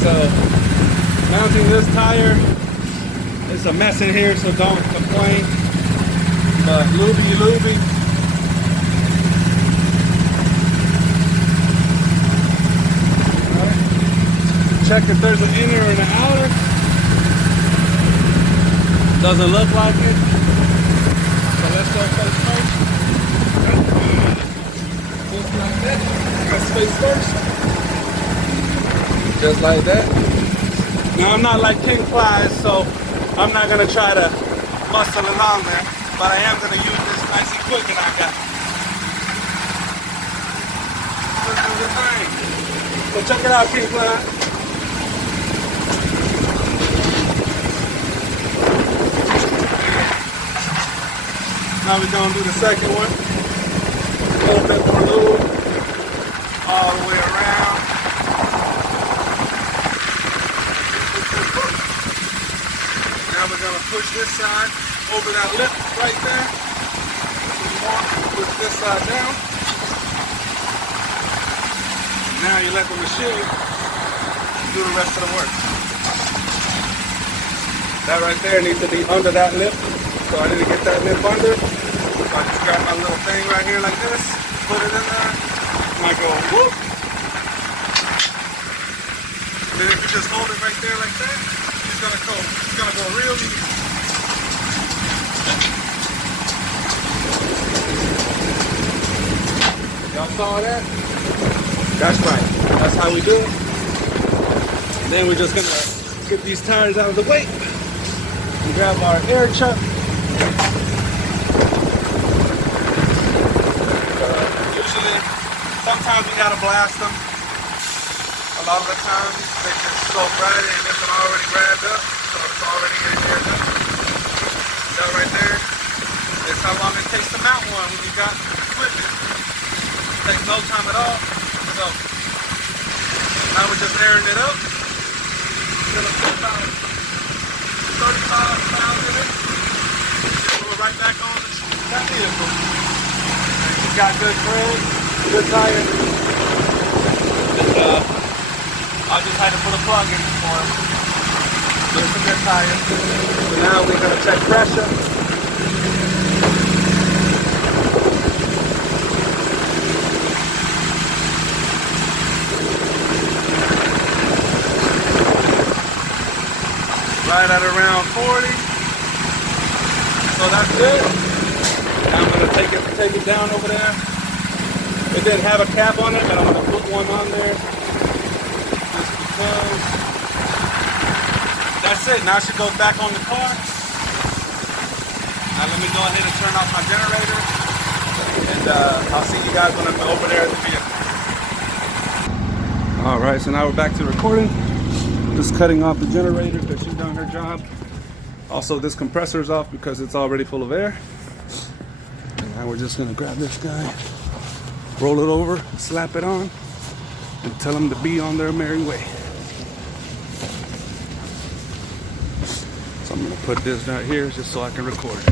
So mounting this tire, it's a mess in here, so don't complain. But looby. Check if there's an inner and an outer. Doesn't look like it. So let's go face first. Just like that. Let's face first. Just like that. Now I'm not like King Flies, so I'm not gonna try to muscle it on there, but I am gonna use this nice equipment I got. This is the thing. So check it out, King Flies. Now we're gonna do the second one. A little bit more lube all the way around. Now we're gonna push this side over that lip right there. Push this side down. Now you let the machine do the rest of the work. That right there needs to be under that lip. So I need to get that lip under. So I just grab my little thing right here like this, put it in there, and I go whoop. And then if you just hold it right there like that, it's gonna go real easy. Y'all saw that? That's right. That's how we do it. And then we're just gonna get these tires out of the way and grab our air chuck. Usually, sometimes we gotta blast them. A lot of the times they just go right in. This one already grabbed up, so it's already in there. That right there is how long it takes to mount one when you got equipment. It takes no time at all. So now we're just airing it up. We're gonna put about 35 pounds in it. We're right back on that vehicle. He's got good tread, good tire. And I just had to put a plug in for him. But it's a good tire. So now we're going to check pressure. Right at around 40. So that's good. Now I'm going to take it down over there. It didn't have a cap on it, but I'm going to put one on there. Just because. That's it. Now she goes back on the car. Now let me go ahead and turn off my generator. And I'll see you guys when I'm over there at the vehicle. Alright, so now we're back to recording. Just cutting off the generator because she's done her job. Also, this compressor's off because it's already full of air. And now we're just gonna grab this guy, roll it over, slap it on, and tell them to be on their merry way. So I'm gonna put this right here just so I can record it.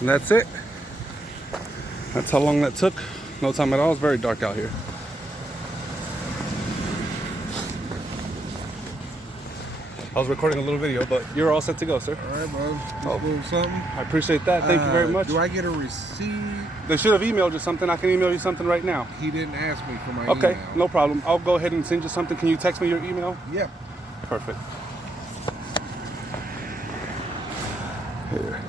And that's it. That's how long that took. No time at all. It's very dark out here. I was recording a little video, but you're all set to go, sir. All right, bro. Just a little something. I appreciate that. Thank you very much. Do I get a receipt? They should have emailed you something. I can email you something right now. He didn't ask me for my Okay, email. no problem. I'll go ahead and send you something. Can you text me your email? Yeah. Perfect. Here.